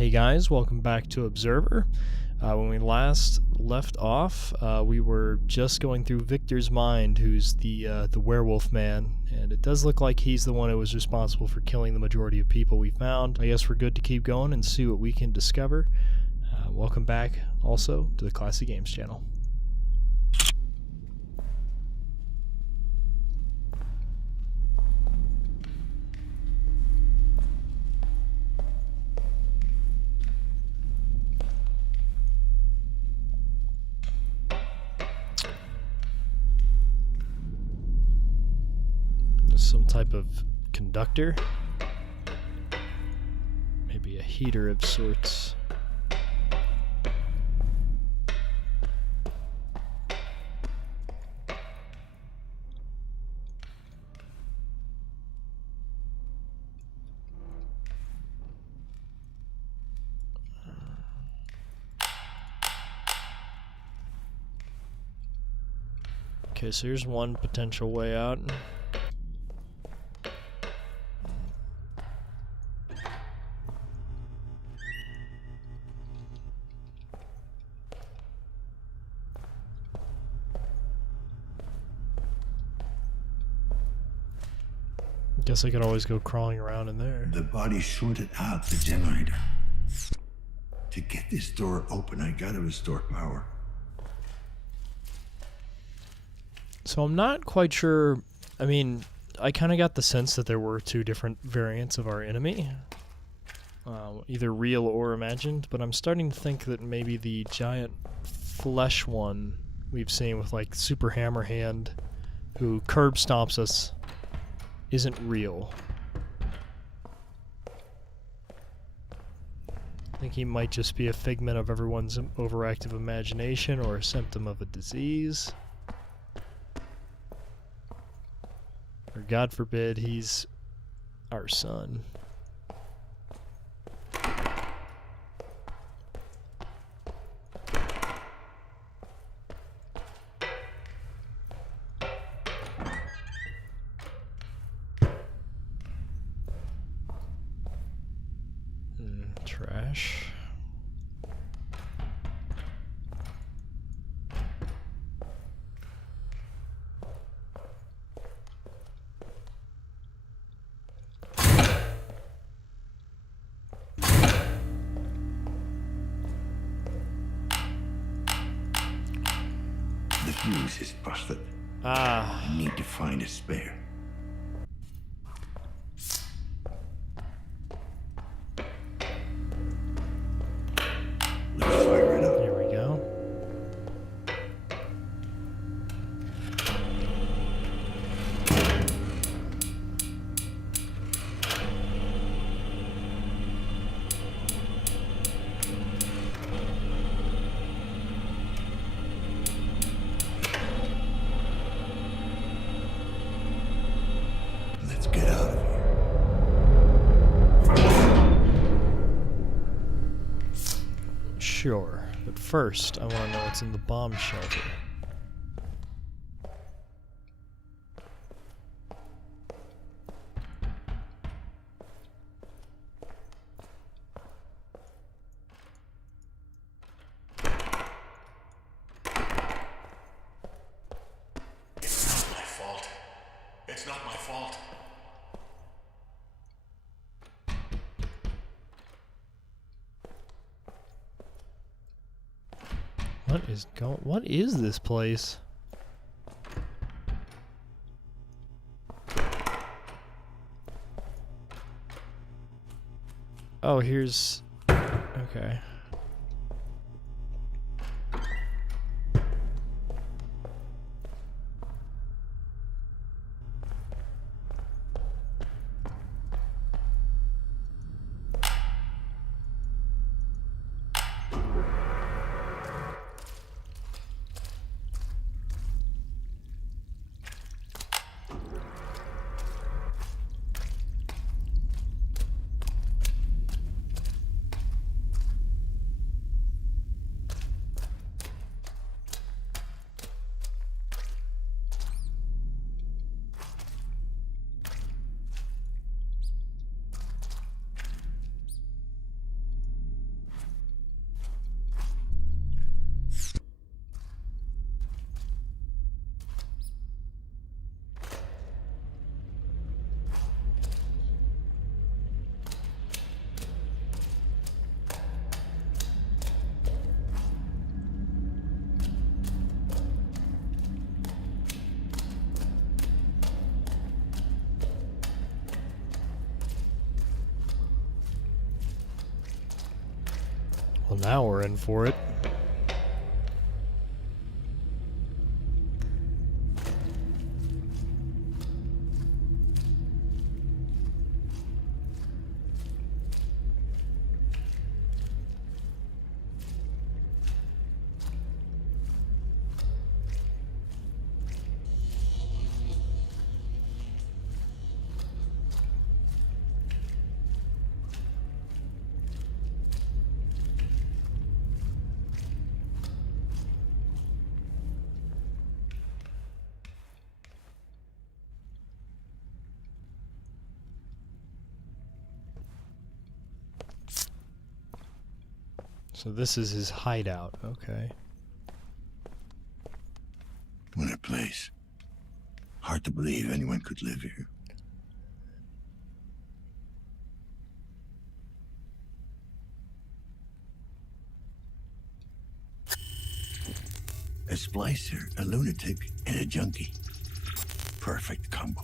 Hey guys, welcome back to Observer. When we last left off, we were just going through Victor's mind, who's the werewolf man, and it does look like he's the one who was responsible for killing the majority of people we found. I guess we're good to keep going and see what we can discover. Welcome back also to the Classic Games channel. Some type of conductor, maybe a heater of sorts. Okay, so here's one potential way out. Guess I could always go crawling around in there. The body shorted out the generator. To get this door open, I gotta restore power. So I'm not quite sure. I mean, I kind of got the sense that there were two different variants of our enemy. Either real or imagined, but I'm starting to think that maybe the giant flesh one we've seen with like Super Hammer Hand, who curb stomps us, isn't real. I think he might just be a figment of everyone's overactive imagination or a symptom of a disease. Or God forbid, he's our son. Trash. The fuse is busted. Ah. I need to find a spare. Let's fire it up. Here we go. Let's get out of here. Sure, but first I want to know what's in the bomb shelter. It's not my fault. It's not my fault. What is this place? Oh, here's... Okay. Well, now we're in for it. So this is his hideout, okay. What a place. Hard to believe anyone could live here. A splicer, a lunatic, and a junkie. Perfect combo.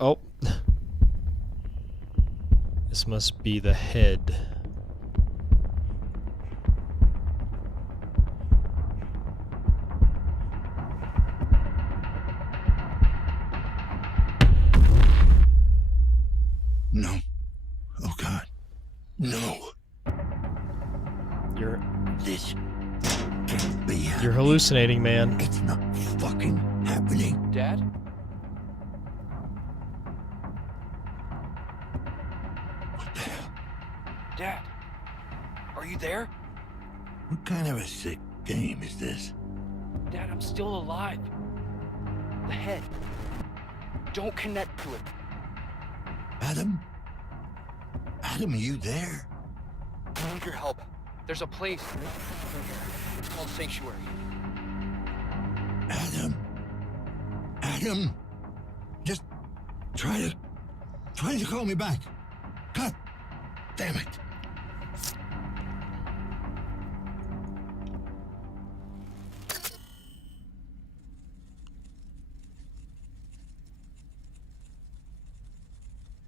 Oh. This must be the head. No. Oh God. No. This can't be happening. You're hallucinating, man. It's not fucking happening. Dad? What the hell? Dad? Are you there? What kind of a sick game is this? Dad, I'm still alive. The head. Don't connect to it. Adam? Adam, are you there? I need your help. There's a place called Sanctuary. Adam? Adam? Just try to call me back. God damn it.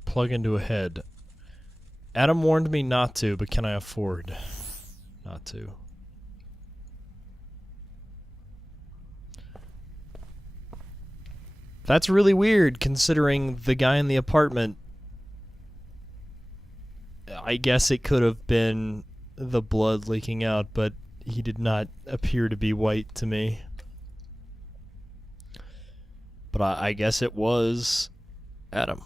Plug into a head. Adam warned me not to, but can I afford not to? That's really weird, considering the guy in the apartment. I guess it could have been the blood leaking out, but he did not appear to be white to me. But I guess it was Adam.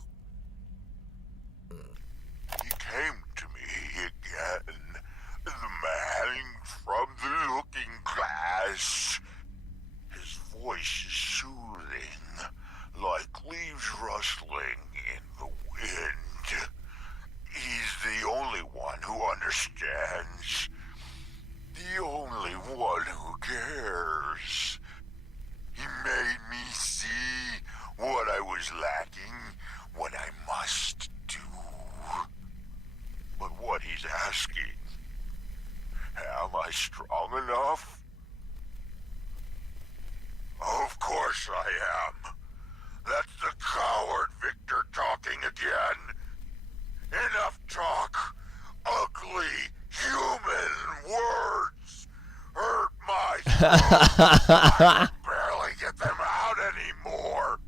He came to me again, the man from the looking glass. His voice is soothing, like leaves rustling in the wind. He's the only one who understands, the only one who cares. He made me see what I was lacking, what I must do. But what he's asking, am I strong enough? Of course I am. That's the coward Victor talking again. Enough talk. Ugly human words hurt my soul. I can barely get them out anymore.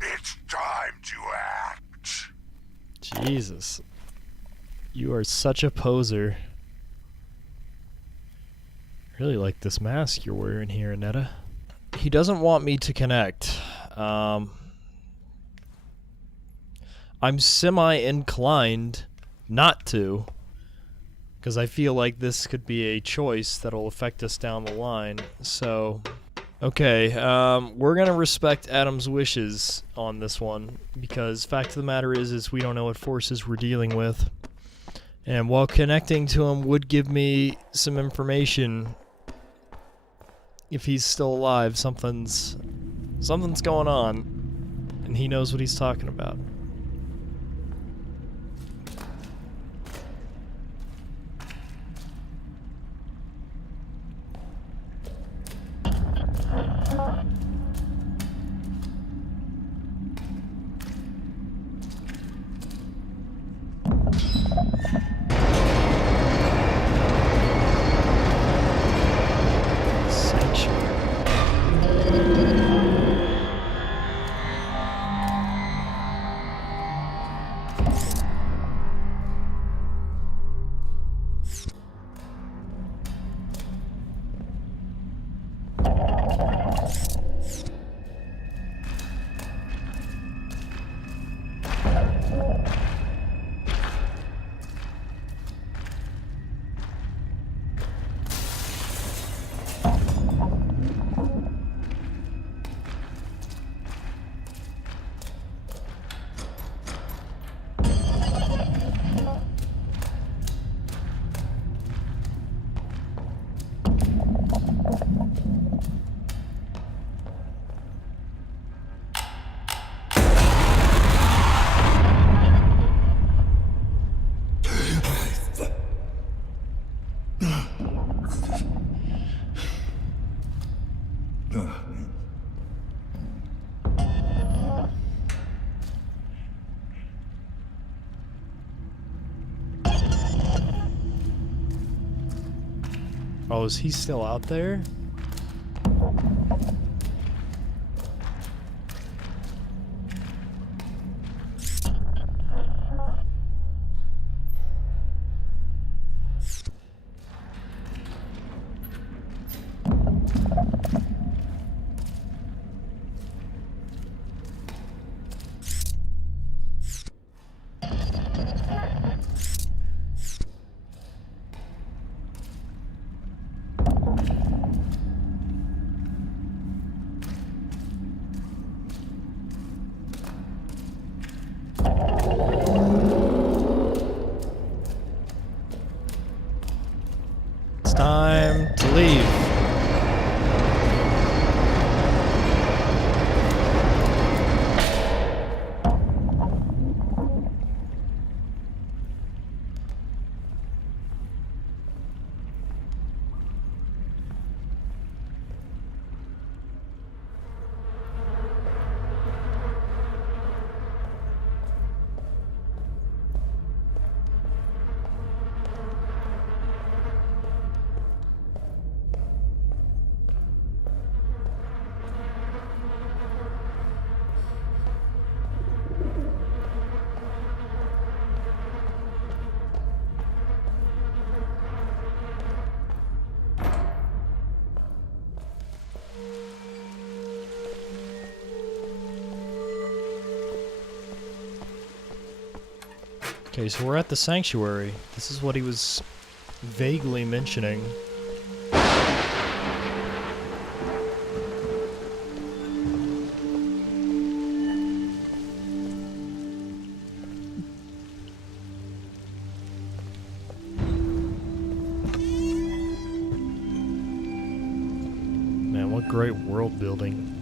It's time to act. Jesus. You are such a poser. I really like this mask you're wearing here, Anetta. He doesn't want me to connect. I'm semi-inclined not to, because I feel like this could be a choice that'll affect us down the line. So, okay, we're gonna respect Adam's wishes on this one, because fact of the matter is we don't know what forces we're dealing with. And while connecting to him would give me some information. If he's still alive, something's going on. And he knows what he's talking about. Oh, is he still out there? Time to leave. Okay, so we're at the sanctuary. This is what he was vaguely mentioning. Man, what great world building.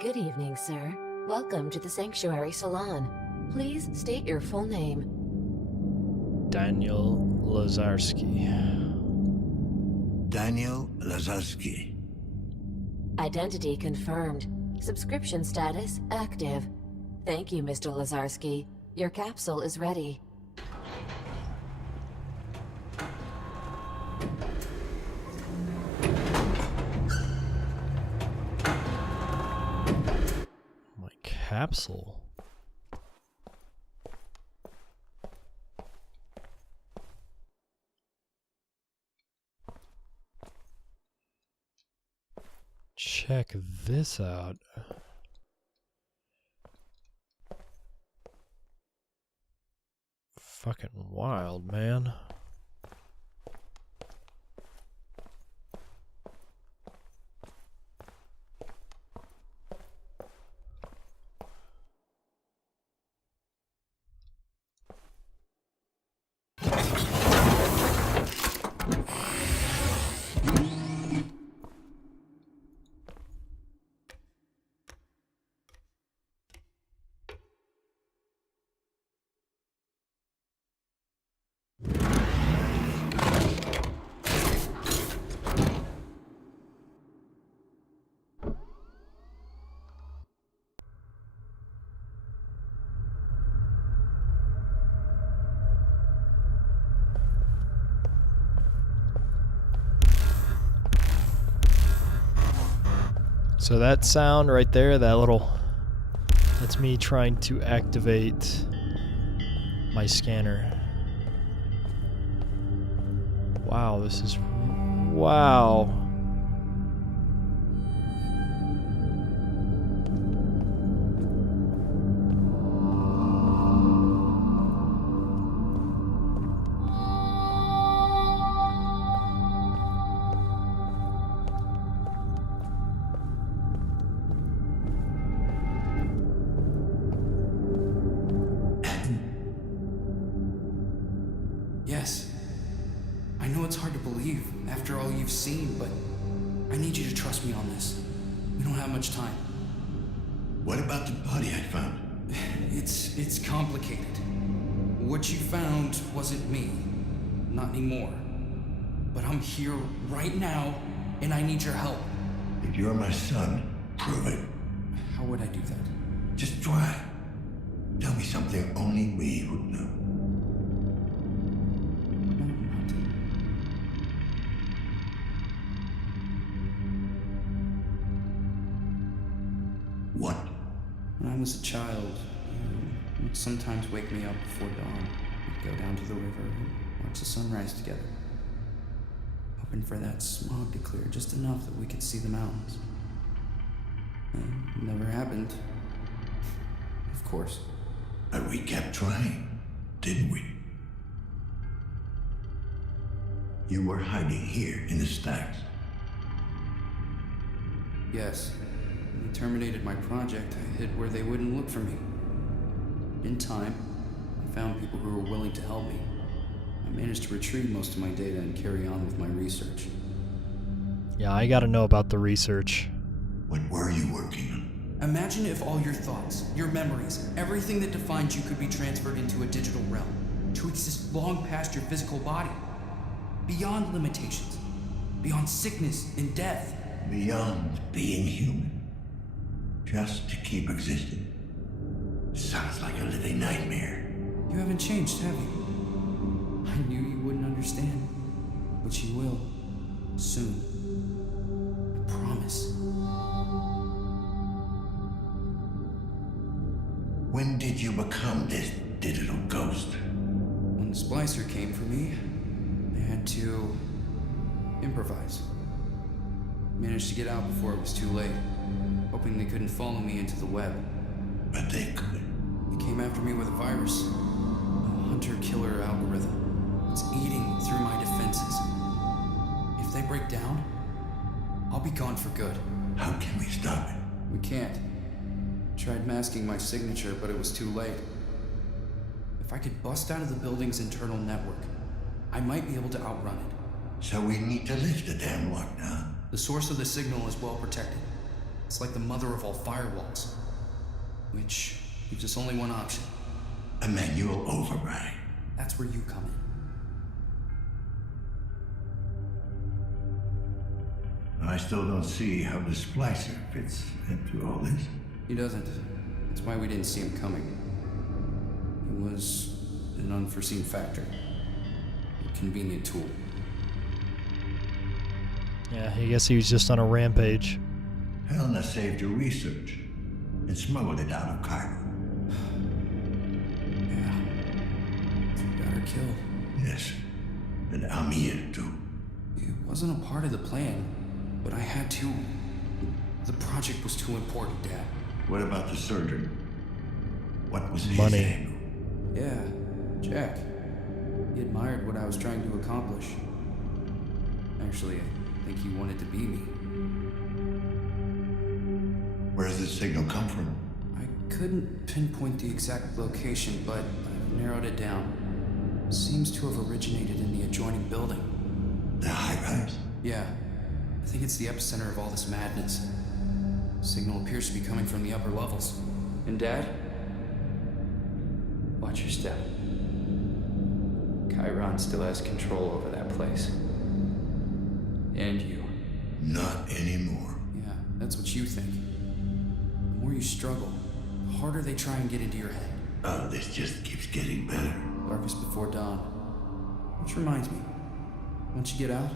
Good evening, sir. Welcome to the Sanctuary Salon. Please state your full name. Daniel Lazarski. Daniel Lazarski. Identity confirmed. Subscription status active. Thank you, Mr. Lazarski. Your capsule is ready. My capsule. Check this out. Fucking wild, man. So that sound right there, that's me trying to activate my scanner. Wow, wow. Yes. I know it's hard to believe after all you've seen, but I need you to trust me on this. We don't have much time. What about the body I found? It's complicated. What you found wasn't me. Not anymore. But I'm here right now, and I need your help. If you're my son, prove it. How would I do that? Just try. Tell me something only we would know. What? When I was a child, you would sometimes wake me up before dawn. We'd go down to the river and watch the sunrise together. Hoping for that smog to clear just enough that we could see the mountains. It never happened. Of course. But we kept trying, didn't we? You were hiding here in the stacks. Yes. When they terminated my project, I hid where they wouldn't look for me. In time, I found people who were willing to help me. I managed to retrieve most of my data and carry on with my research. Yeah, I gotta know about the research. What were you working on? Imagine if all your thoughts, your memories, everything that defines you could be transferred into a digital realm, to exist long past your physical body, beyond limitations, beyond sickness and death. Beyond being human. Just to keep existing. Sounds like a living nightmare. You haven't changed, have you? I knew you wouldn't understand, but you will. Soon. I promise. When did you become this digital ghost? When the splicer came for me, I had to improvise. Managed to get out before it was too late, hoping they couldn't follow me into the web. But they could. They came after me with a virus, a hunter-killer algorithm. It's eating through my defenses. If they break down, I'll be gone for good. How can we stop it? We can't. Tried masking my signature, but it was too late. If I could bust out of the building's internal network, I might be able to outrun it. So we need to lift the damn lockdown. The source of the signal is well protected. It's like the mother of all firewalls. Which leaves us only one option. A manual override. That's where you come still don't see how the splicer fits into all this. He doesn't. That's why we didn't see him coming. It was an unforeseen factor. A convenient tool. Yeah, I guess he was just on a rampage. Helena saved your research and smuggled it out of Cairo. Yeah. Got her killed. Yes, and Amir too. It wasn't a part of the plan, but I had to. The project was too important, Dad. What about the surgeon? What was his Money. angle? Yeah, Jack. He admired what I was trying to accomplish. Actually, I think he wanted to be me. Where does this signal come from? I couldn't pinpoint the exact location, but I've narrowed it down. Seems to have originated in the adjoining building. The high-rise? Yeah, I think it's the epicenter of all this madness. Signal appears to be coming from the upper levels. And Dad? Watch your step. Chiron still has control over that place. And you. Not anymore. Yeah, that's what you think. The more you struggle, the harder they try and get into your head. Oh, this just keeps getting better. Darkest before dawn. Which reminds me, once you get out,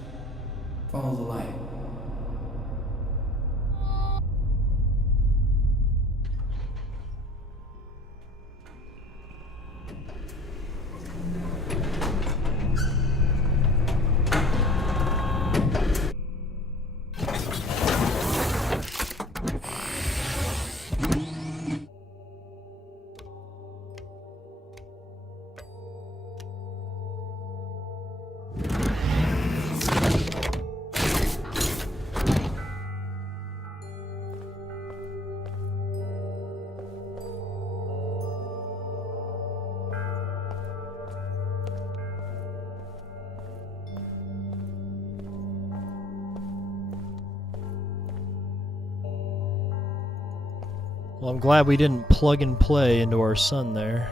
follow the light. Well, I'm glad we didn't plug and play into our son there.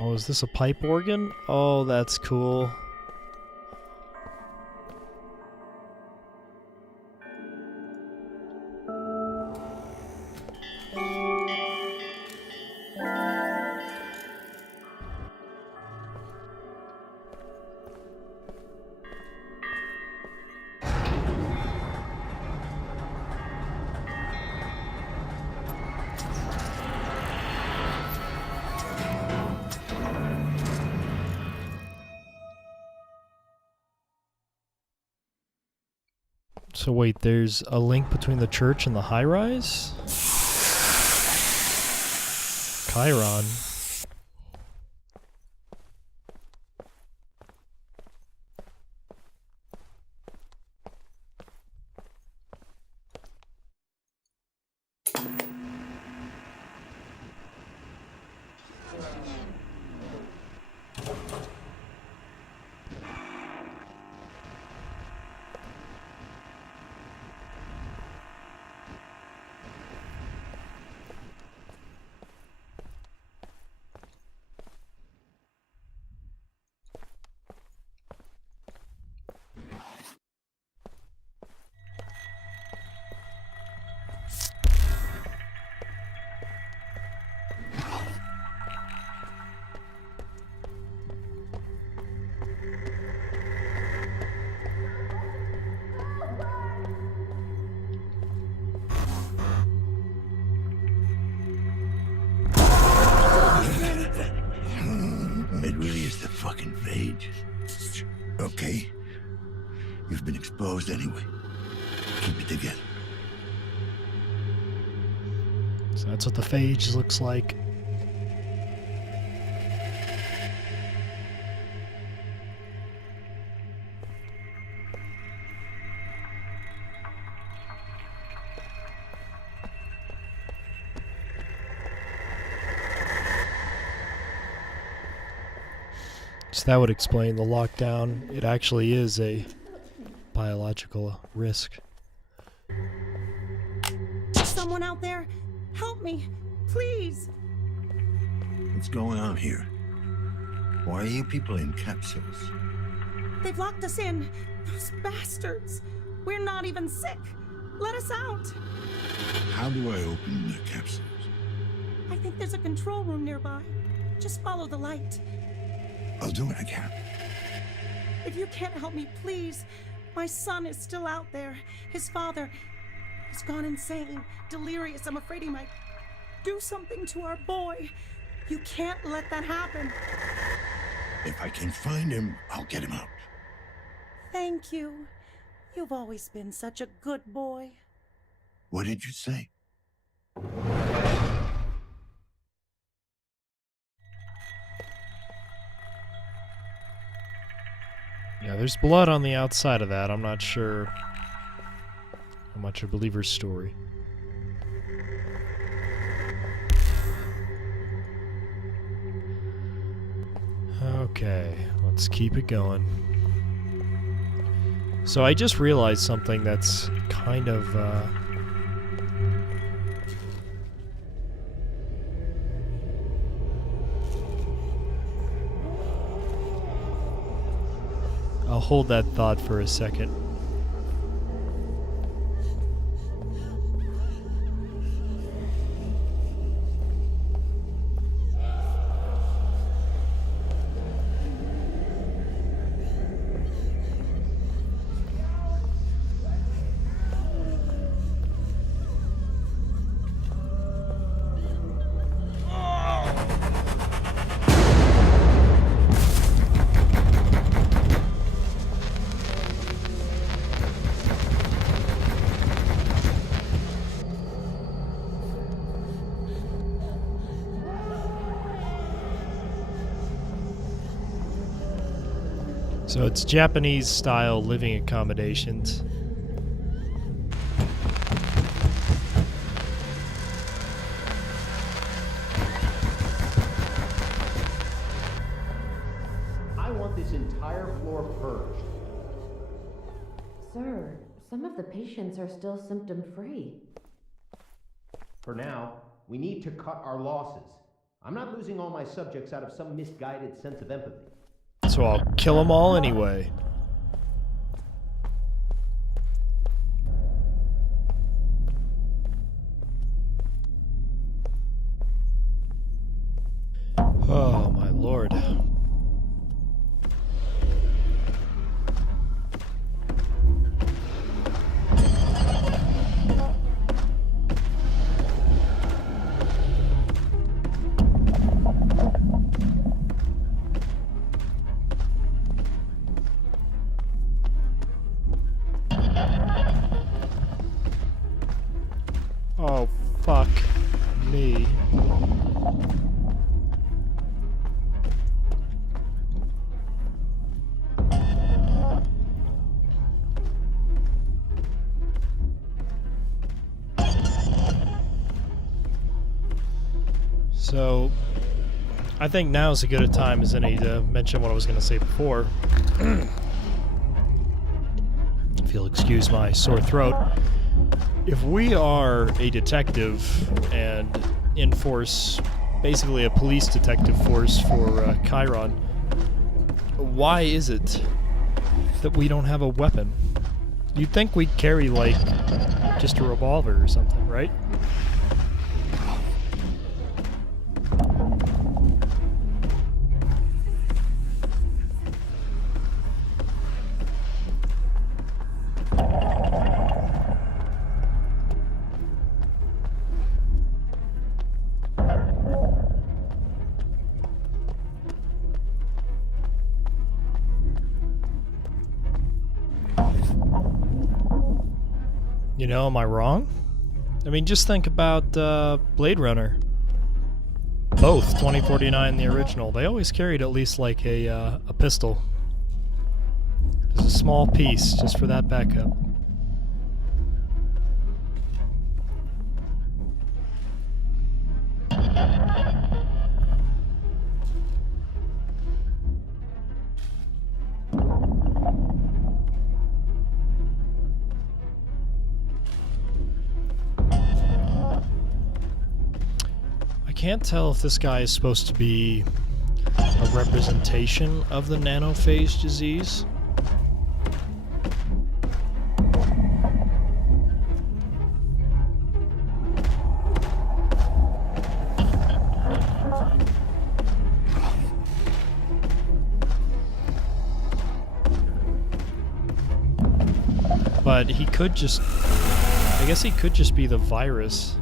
Oh, is this a pipe organ? Oh, that's cool. So wait, there's a link between the church and the high-rise? Chiron. It really is the fucking phage. Okay. You've been exposed anyway. Keep it together. So that's what the phage looks like. So that would explain the lockdown. It actually is a biological risk. Someone out there, help me, please. What's going on here? Why are you people in capsules? They've locked us in. Those bastards. We're not even sick. Let us out. How do I open the capsules? I think there's a control room nearby. Just follow the light. I'll do what I can. If you can't help me, please. My son is still out there. His father has gone insane, delirious. I'm afraid he might do something to our boy. You can't let that happen. If I can find him, I'll get him out. Thank you. You've always been such a good boy. What did you say? Yeah, there's blood on the outside of that. I'm not sure how much I believe her story. Okay, let's keep it going. So I just realized something that's kind of, I'll hold that thought for a second. So it's Japanese style living accommodations. I want this entire floor purged. Sir, some of the patients are still symptom-free. For now, we need to cut our losses. I'm not losing all my subjects out of some misguided sense of empathy. So I'll kill them all anyway. Oh my lord. Oh, fuck me. So, I think now is as good a time as any to mention what I was going to say before. If you'll excuse my sore throat. If we are a detective and enforce basically a police detective force for Chiron, why is it that we don't have a weapon? You'd think we'd carry, like, just a revolver or something, right? You know, am I wrong? I mean, just think about Blade Runner. Both 2049 and the original. They always carried at least like a pistol. Just a small piece, just for that backup. can't tell if this guy is supposed to be a representation of the nanophage disease. But he could just... I guess he could just be the virus.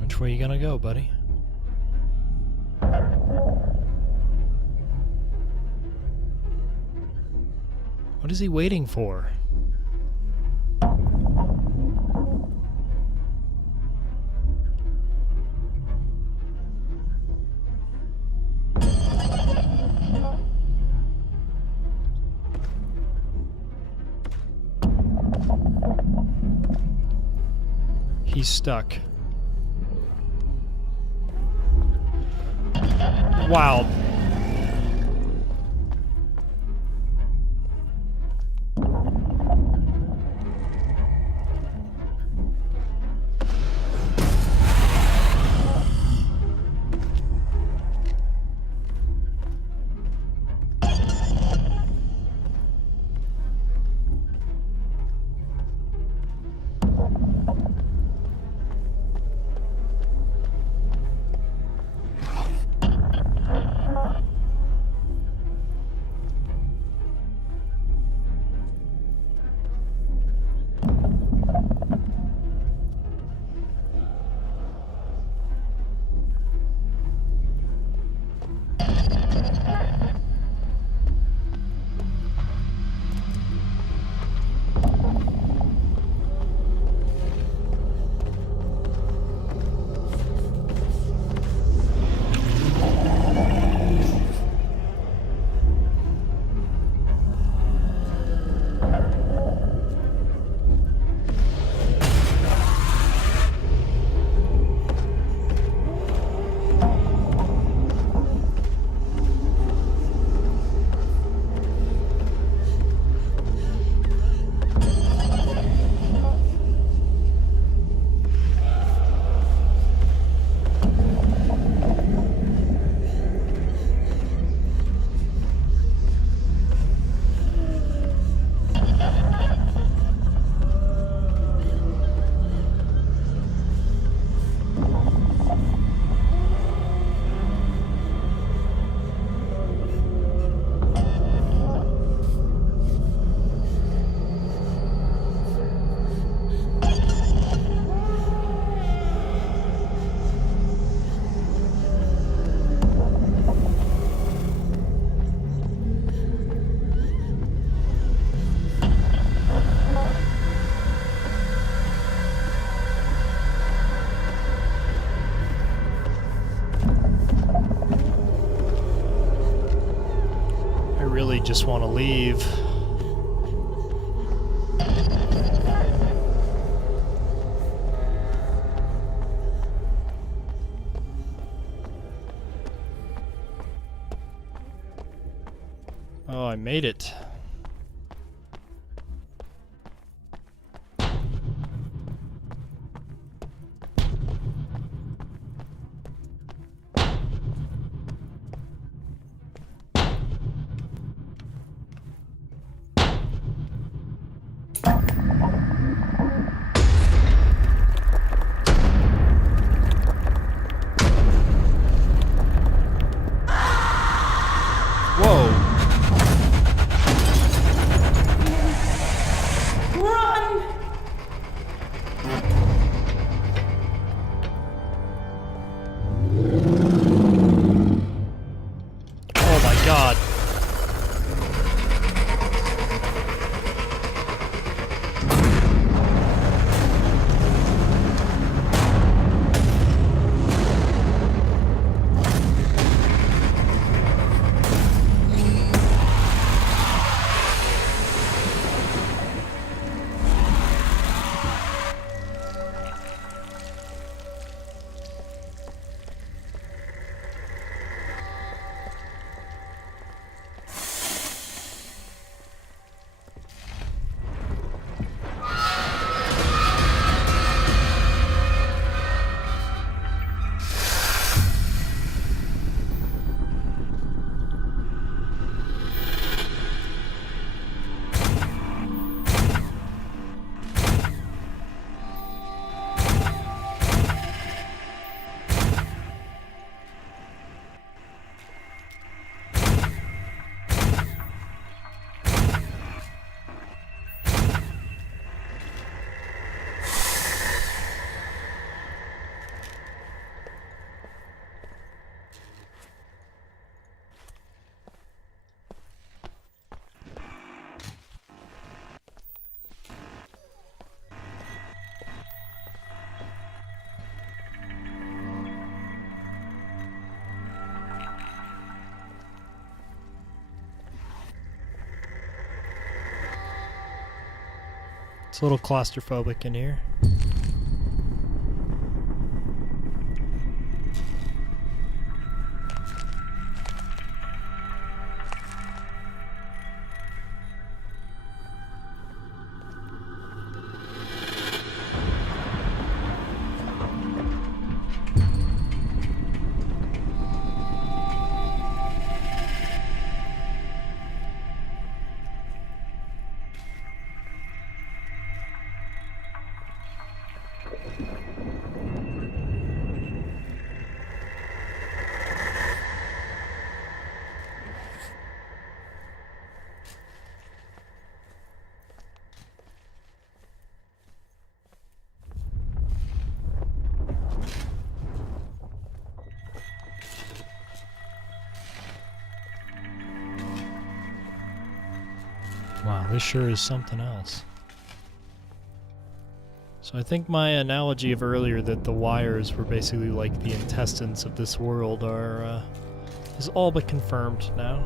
Which way you gonna go, buddy? What is he waiting for? He's stuck. Wow. Just want to leave. Oh, I made it. Whoa. It's a little claustrophobic in here. Wow, this sure is something else. So I think my analogy of earlier that the wires were basically like the intestines of this world is all but confirmed now.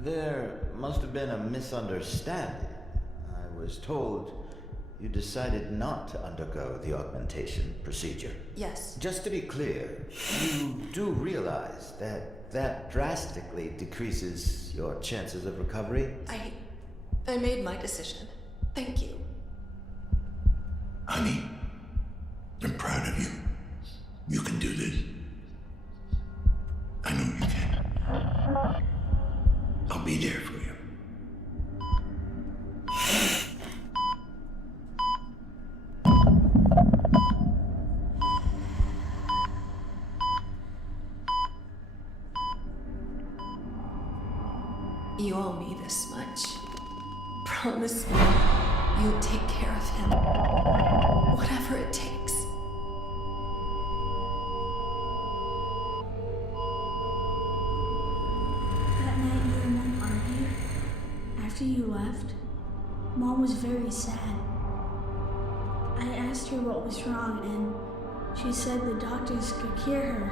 There must have been a misunderstanding. I was told you decided not to undergo the augmentation procedure. Yes. Just to be clear, you do realize that that drastically decreases your chances of recovery? I made my decision. Thank you. Honey, I'm proud of you. You can do this. I know you can. I'll be there for you. You owe me this much. Promise me you'll take care of him. Whatever it takes. That night you and Mom argued, after you left, Mom was very sad. I asked her what was wrong and she said the doctors could cure her,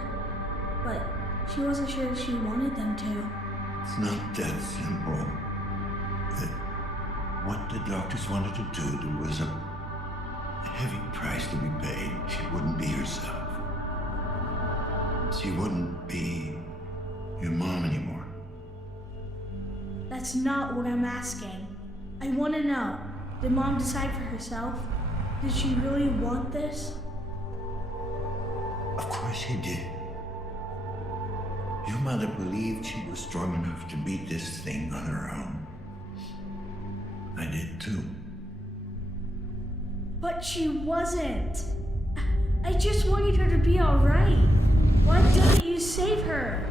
but she wasn't sure if she wanted them to. It's not that simple. What the doctors wanted to do, there was a heavy price to be paid. She wouldn't be herself. She wouldn't be your mom anymore. That's not what I'm asking. I want to know, did Mom decide for herself? Did she really want this? Of course she did. Your mother believed she was strong enough to beat this thing on her own. I did too. But she wasn't. I just wanted her to be alright. Why didn't you save her?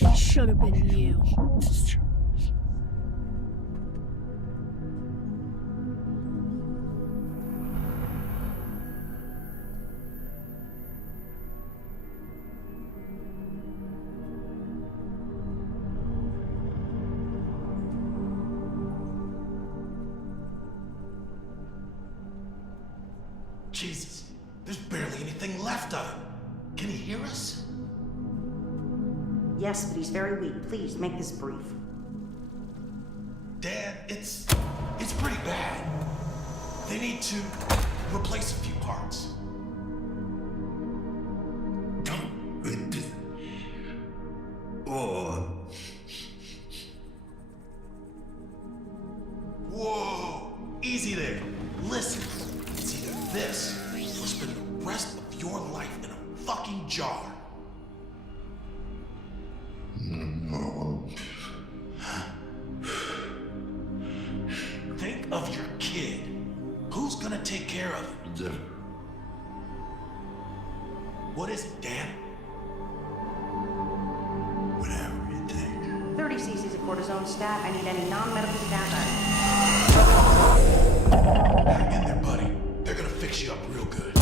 It should have been you. Jesus, there's barely anything left of him. Can he hear us? Yes, but he's very weak. Please, make this brief. Dad, it's pretty bad. They need to replace a few parts. Oh. Whoa! Easy there. Listen, it's either this or spend the rest of your life in a fucking jar. No. Think of your kid. Who's gonna take care of it? What is it, Dan? Whatever you think. 30 cc's of cortisone stat. I need any non-medical stat. Hang in there, buddy. They're gonna fix you up real good.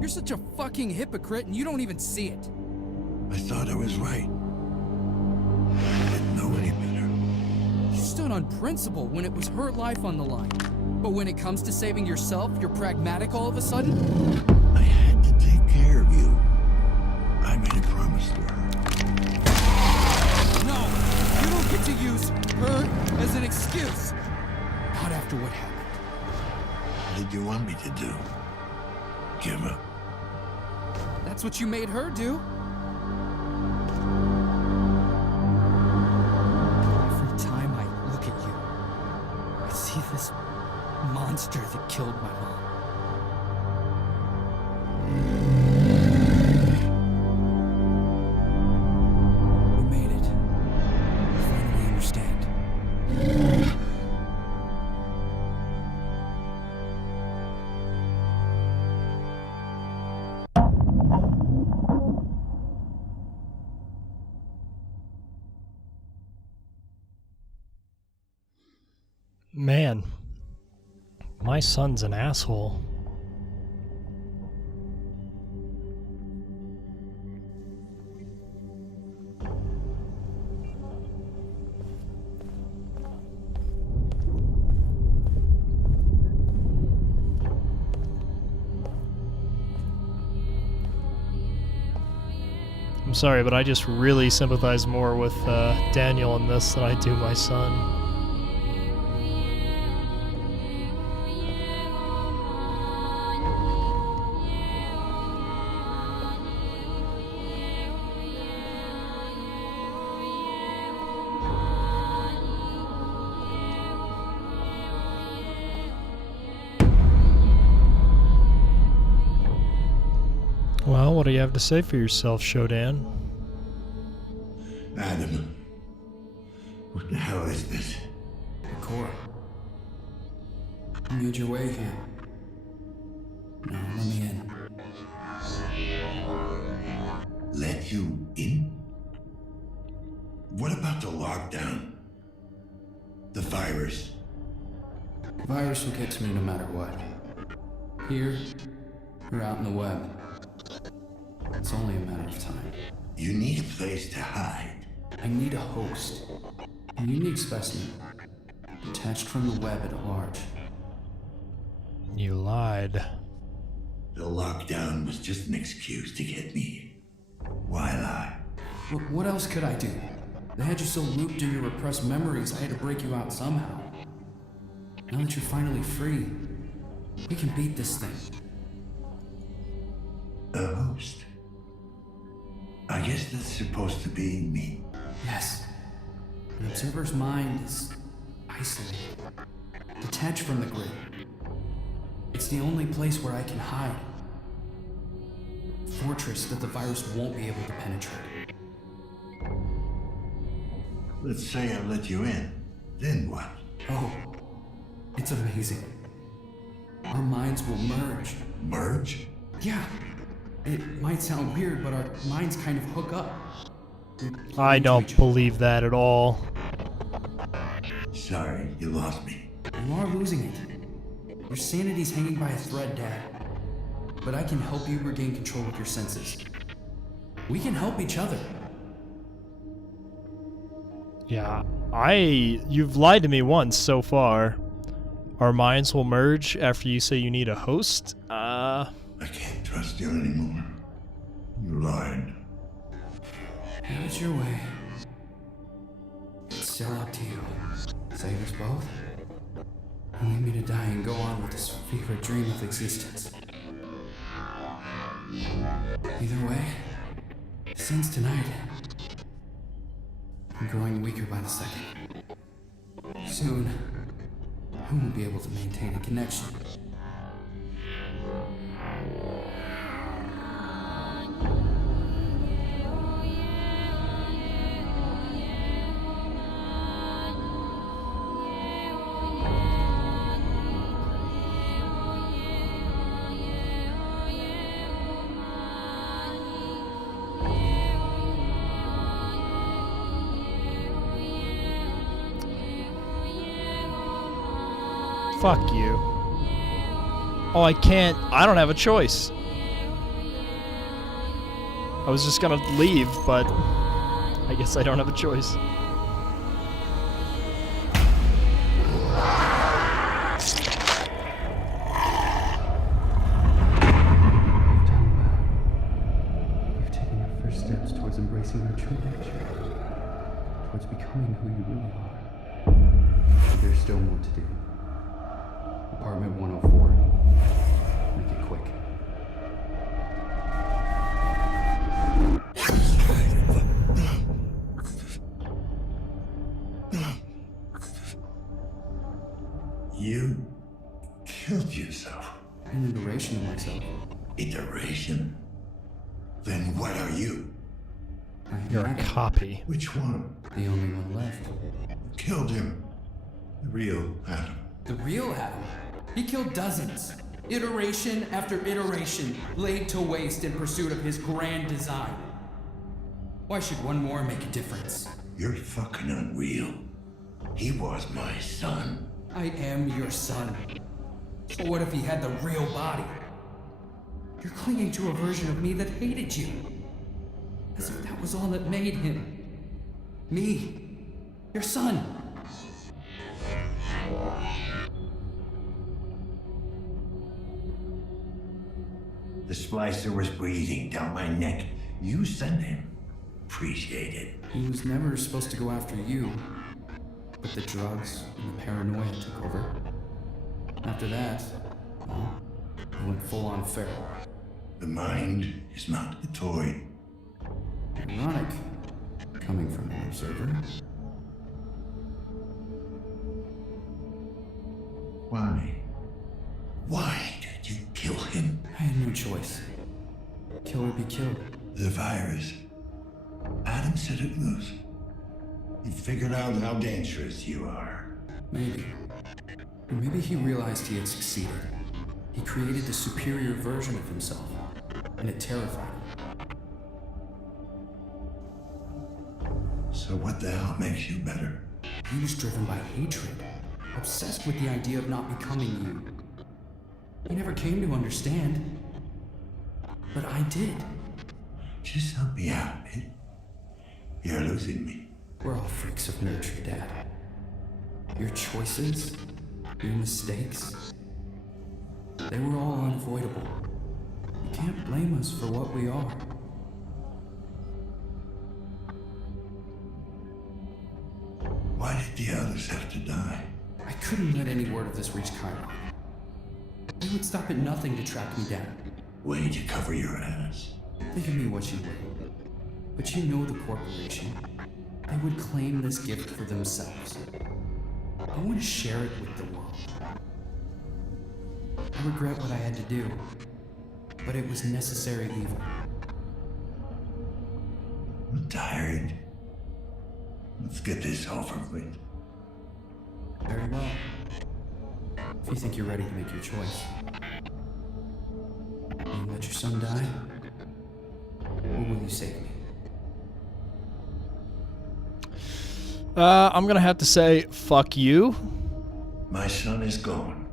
You're such a fucking hypocrite and you don't even see it. I thought I was right. I didn't know any better. You stood on principle when it was her life on the line. But when it comes to saving yourself, you're pragmatic all of a sudden? I had to take care of you. I made a promise to her. No! You don't get to use her as an excuse! Not after what happened. What did you want me to do? Give up? That's what you made her do. Every time I look at you, I see this monster that killed my mom. We made it. We finally understand. Man, my son's an asshole. I'm sorry, but I just really sympathize more with Daniel in this than I do my son. Well, what do you have to say for yourself, Shodan? Adam, what the hell is this? Cora. You made your way here. Now, let me in. Let you in? What about the lockdown? The virus? The virus will get to me no matter what. Here, or out in the web. It's only a matter of time. You need a place to hide. I need a host. A unique specimen. Detached from the web at large. You lied. The lockdown was just an excuse to get me. Why lie? What else could I do? They had you so looped in your repressed memories, I had to break you out somehow. Now that you're finally free, we can beat this thing. A host? I guess that's supposed to be me. Yes. An observer's mind is isolated, detached from the grid. It's the only place where I can hide. A fortress that the virus won't be able to penetrate. Let's say I let you in. Then what? Oh, it's amazing. Our minds will merge. Merge? Yeah. It might sound weird, but our minds kind of hook up. I don't believe that at all. Sorry, you lost me. You are losing it. Your sanity's hanging by a thread, Dad. but I can help you regain control of your senses. We can help each other. Yeah, you've lied to me once so far. Our minds will merge after you say you need a host? I can't trust you anymore. You lied. Have it your way. It's still up to you. Save us both, or leave me to die and go on with this fever dream of existence. Either way, since tonight, I'm growing weaker by the second. Soon, I won't be able to maintain a connection. Fuck you. Oh, I can't. I don't have a choice. I was just gonna leave, but I guess I don't have a choice. You've taken your first steps towards embracing your true nature, towards becoming who you really are. But there's still more to do. Apartment 104. Make it quick. You killed yourself. An iteration of myself. Iteration? Then what are you? You're a copy. Which one? The only one left. Killed him. The real Adam. The real Adam? He killed dozens. Iteration after iteration, laid to waste in pursuit of his grand design. Why should one more make a difference? You're fucking unreal. He was my son. I am your son. But what if he had the real body? You're clinging to a version of me that hated you. As if that was all that made him. Me. Your son. The splicer was breathing down my neck. You sent him. Appreciate it. He was never supposed to go after you. But the drugs and the paranoia took over. After that, well, he went full on feral. The mind is not a toy. Ironic, coming from an observer. Why? Why did you kill him? I had no choice. Kill or be killed. The virus. Adam set it loose. He figured out how dangerous you are. Maybe. Or maybe he realized he had succeeded. He created the superior version of himself, and it terrified him. So what the hell makes you better? He was driven by hatred, obsessed with the idea of not becoming you. He never came to understand. But I did. Just help me out, man. You're losing me. We're all freaks of nurture, Dad. Your choices, your mistakes, they were all unavoidable. You can't blame us for what we are. Why did the others have to die? I couldn't let any word of this reach Chiron. They would stop at nothing to track me down. Way to cover your ass. Think of me what you will. But you know the corporation. They would claim this gift for themselves. I want to share it with the world. I regret what I had to do, but it was necessary evil. I'm tired. Let's get this over with. Very well. If you think you're ready to make your choice. Will you let your son die? Or will you save me? I'm gonna have to say, fuck you. My son is gone.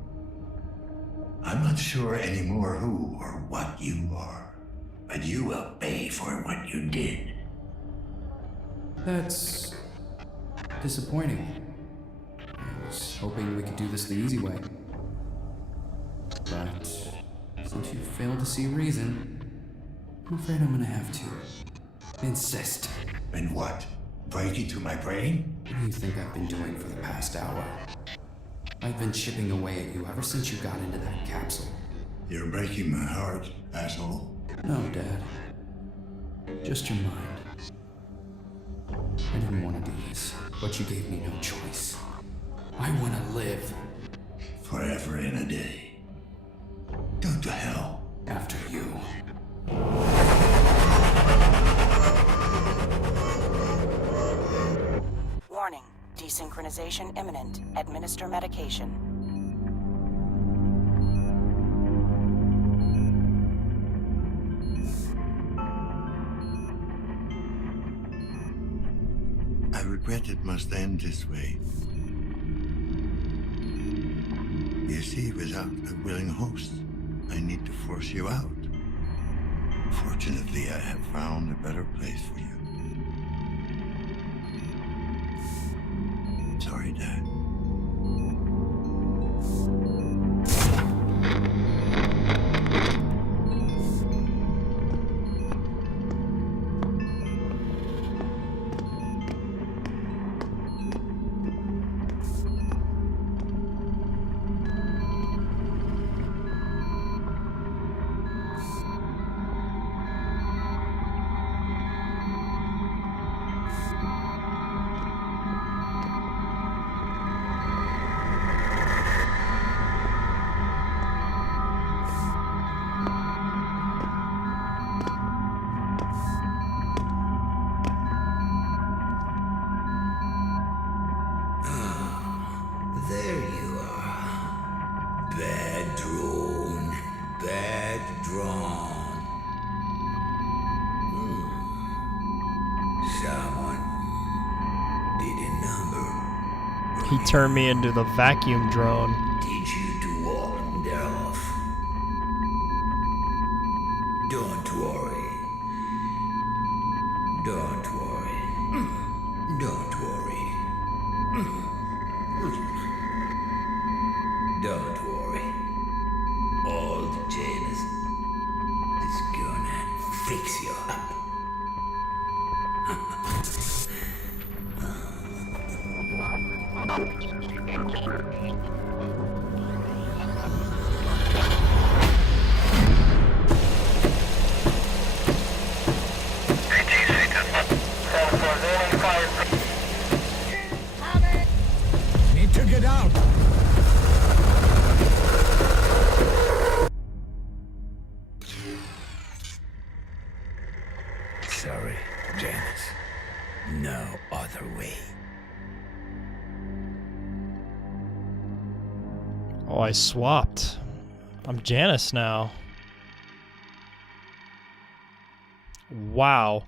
I'm not sure anymore who or what you are, but you will pay for what you did. That's disappointing. I was hoping we could do this the easy way. But since you failed to see reason, I'm afraid I'm gonna have to insist. And what? Break into my brain? What do you think I've been doing for the past hour? I've been chipping away at you ever since you got into that capsule. You're breaking my heart, asshole. No, Dad. Just your mind. I didn't want to do this, but you gave me no choice. I want to live. Forever and a day. Go to hell. After you. Warning. Desynchronization imminent. Administer medication. I regret it must end this way. You see, without a willing host, I need to force you out. Fortunately, I have found a better place for you. Sorry, Dad. There you are. Bad drone. Bad drawn. Someone did a number. He turned me into the vacuum drone. Teach you to walk their off. Don't worry. Don't worry. Don't worry. Don't worry. Old James is gonna fix you up. Need to get out. Sorry, Janice. No other way. Oh, I swapped. I'm Janice now. Wow.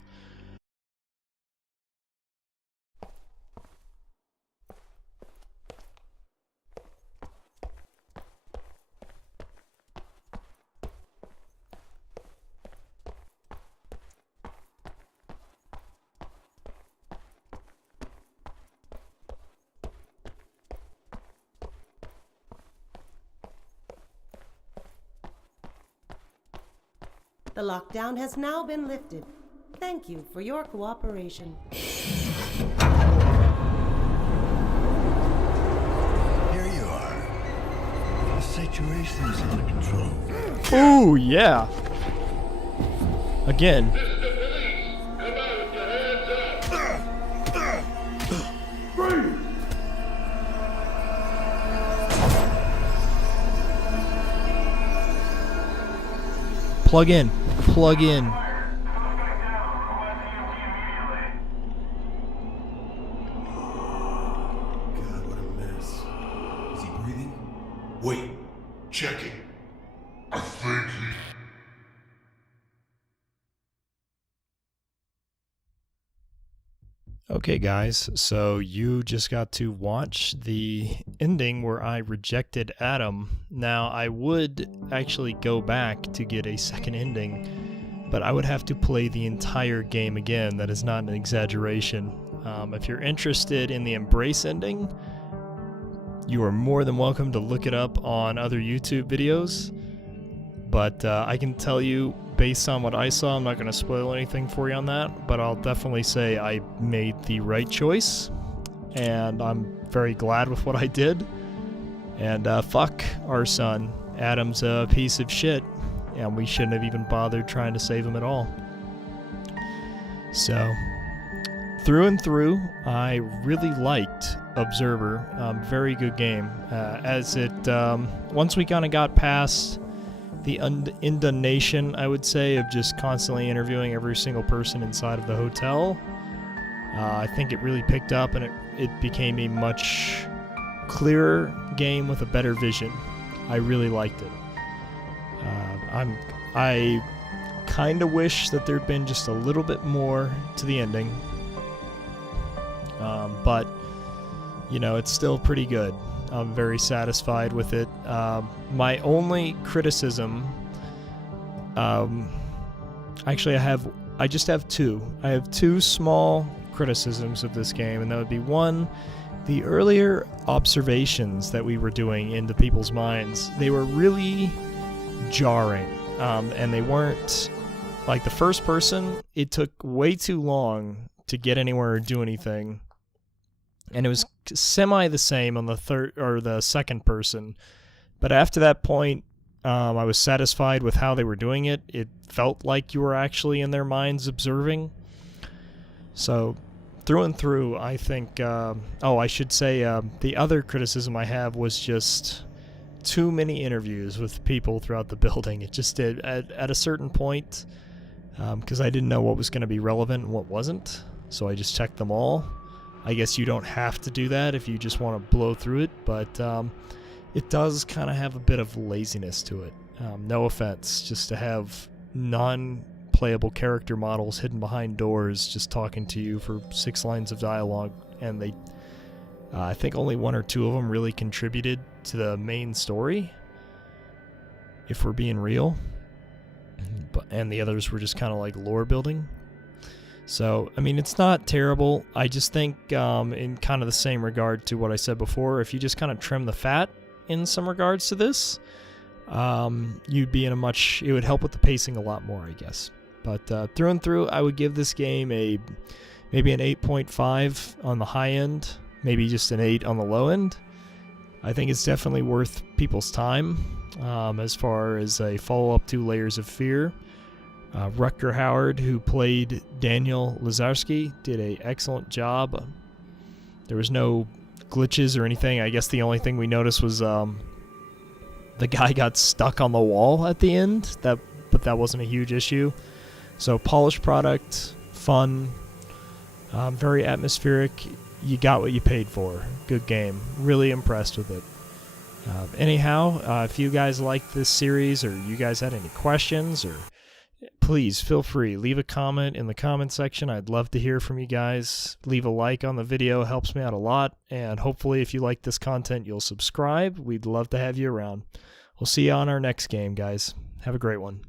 The lockdown has now been lifted. Thank you for your cooperation. Here you are. The situation is under control. Ooh, yeah. Again. Plug in. Plug in. God, what a mess. Is he breathing? Wait. Checking. I think he... Okay guys, so you just got to watch the ending where I rejected Adam. Now I would actually go back to get a second ending, but I would have to play the entire game again. That is not an exaggeration. If you're interested in the Embrace ending, you are more than welcome to look it up on other YouTube videos. But I can tell you, based on what I saw, I'm not going to spoil anything for you on that, but I'll definitely say I made the right choice, and I'm very glad with what I did. And fuck our son. Adam's a piece of shit, and we shouldn't have even bothered trying to save him at all. So, through and through, I really liked Observer. Very good game. As it, once we kind of got past the inundation, I would say, of just constantly interviewing every single person inside of the hotel, I think it really picked up, and it became a much clearer game with a better vision. I really liked it. I kind of wish that there'd been just a little bit more to the ending, but you know, it's still pretty good. I'm very satisfied with it. My only criticism, actually I just have two. I have two small criticisms of this game, and that would be one, the earlier observations that we were doing into people's minds, they were really jarring, and they weren't, like the first person, it took way too long to get anywhere or do anything. And it was semi the same on the third or the second person, but after that point, I was satisfied with how they were doing it. It felt like you were actually in their minds observing. So, through and through, I think. I should say the other criticism I have was just too many interviews with people throughout the building. It just did at a certain point, because I didn't know what was going to be relevant and what wasn't. So I just checked them all. I guess you don't have to do that if you just want to blow through it, but it does kind of have a bit of laziness to it. No offense, just to have non-playable character models hidden behind doors just talking to you for 6 lines of dialogue, and they, I think only 1 or 2 of them really contributed to the main story, if we're being real, and the others were just kind of like lore building. So, I mean, it's not terrible. I just think, in kind of the same regard to what I said before, if you just kind of trim the fat in some regards to this, you'd be in a much, it would help with the pacing a lot more, I guess. But through and through, I would give this game maybe an 8.5 on the high end, maybe just an 8 on the low end. I think it's definitely worth people's time, as far as a follow-up to Layers of Fear. Rutger Hauer, who played Daniel Lazarski, did an excellent job. There was no glitches or anything. I guess the only thing we noticed was the guy got stuck on the wall at the end, but that wasn't a huge issue. So polished product, fun, very atmospheric. You got what you paid for. Good game. Really impressed with it. Anyhow, if you guys liked this series, or you guys had any questions, or please feel free, leave a comment in the comment section. I'd love to hear from you guys. Leave a like on the video, helps me out a lot, and hopefully if you like this content, you'll subscribe. We'd love to have you around. We'll see you on our next game, guys. Have a great one.